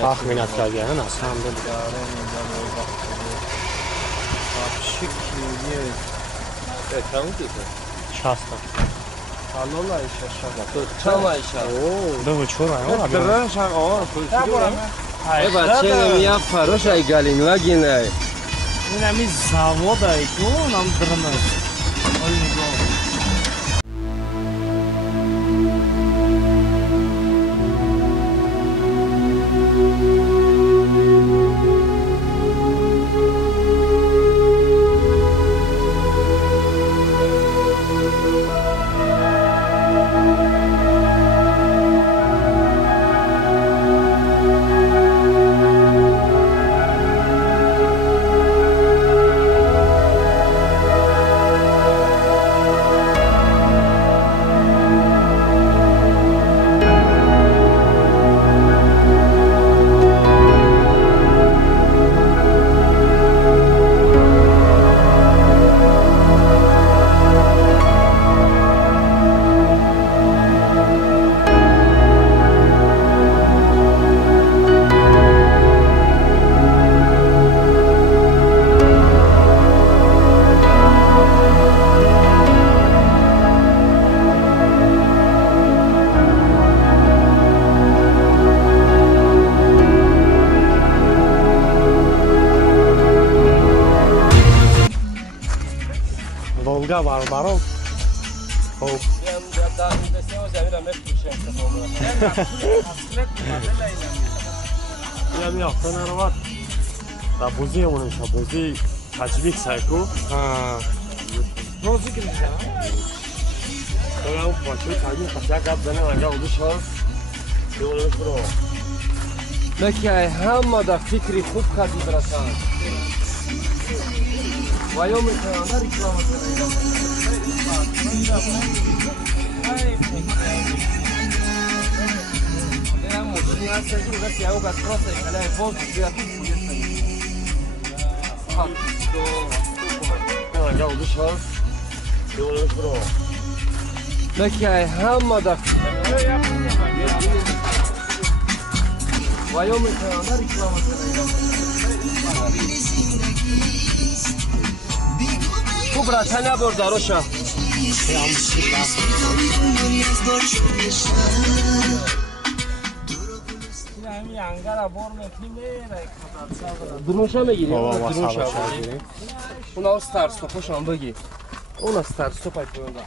tahminat kəlgəyən asandır. Şasta. Halol Ayşe şaka. Çam Ayşe. Doğru çora ya. Dırın şaka o. Ай баче я хорошая галина гинай. Инами завода ику нам дрна. Олниго. Volga var barov. Xo'p. Yam yoqdan arvat. Da buzi o'nisha buzi tajvik sayku. Ha. Rozi kirishgan. To'g'ri, boshqa tajvik qilsak gapdan anga o'dishar. Yo'lini biro. Makay hammada fikri خوب qadi birasan. Vayo mekanlar reklama qiladi. Ya mutluyum ya sevgili ve siyahı gastrosa kalay bol tutuyor. Anga o'dishar. Yo'lini biro. Makay hammada Vayo mekanlar reklama qiladi. Bu bratanya burada Roşa. Duruşa mı giriyor? Duruşa. Ona start stop hoşan bagi. Ona start stop aytıyorlar.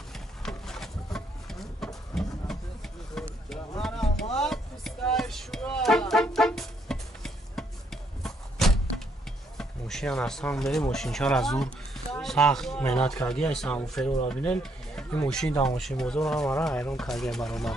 Moşin asan beri moşinçar az dur سخت مهنت کردی ای سامو فرو را بینن این موشین دا موشین موضوع را مرا ایران کردی برابر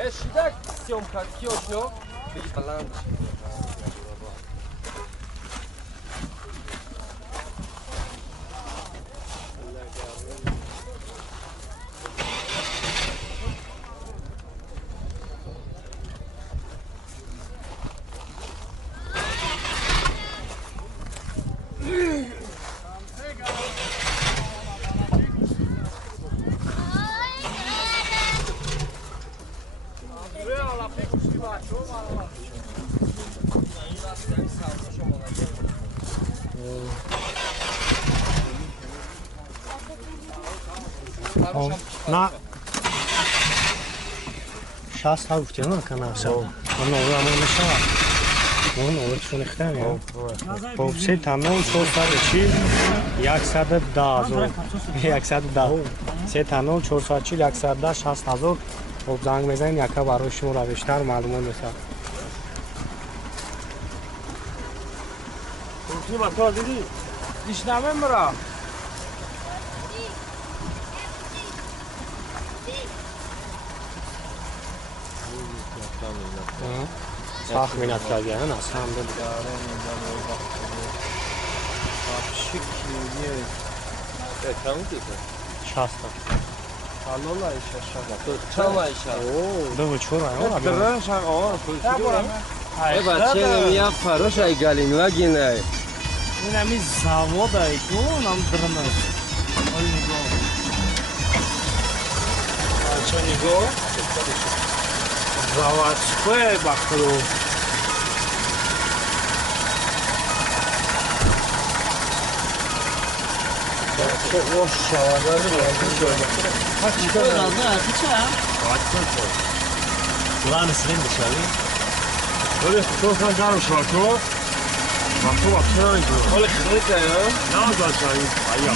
Eshdak syomka kiośno byli balanci. نه شاست ها گفتی نه کنه اصلا اون اول من نشد اون اولشون اختن یا خب سه تنه 400 چی 110 110 سه تنه 400 چی 110 60000 خب زنگ بزنین یکا برای شما را بیشتر معلومات میشه تو ما تو دیدی دیشنامه مرا تخمین اتلاقیه هن از هم دو شاستا حلال ایشه شد چند ایشه دو چور های درن شاق آن ای بچه نمیا فروش ای گلین وگین ای این همی زواد های کن هم درمه حال نگاه چه نگاه زواد سپه بخلو خوش شواده Ulan ısırayım dışarı. Öyle tutarsan canım şarkı. Bak bu bak şuna gidiyor. حال خیلی Ne oldu aşağıya?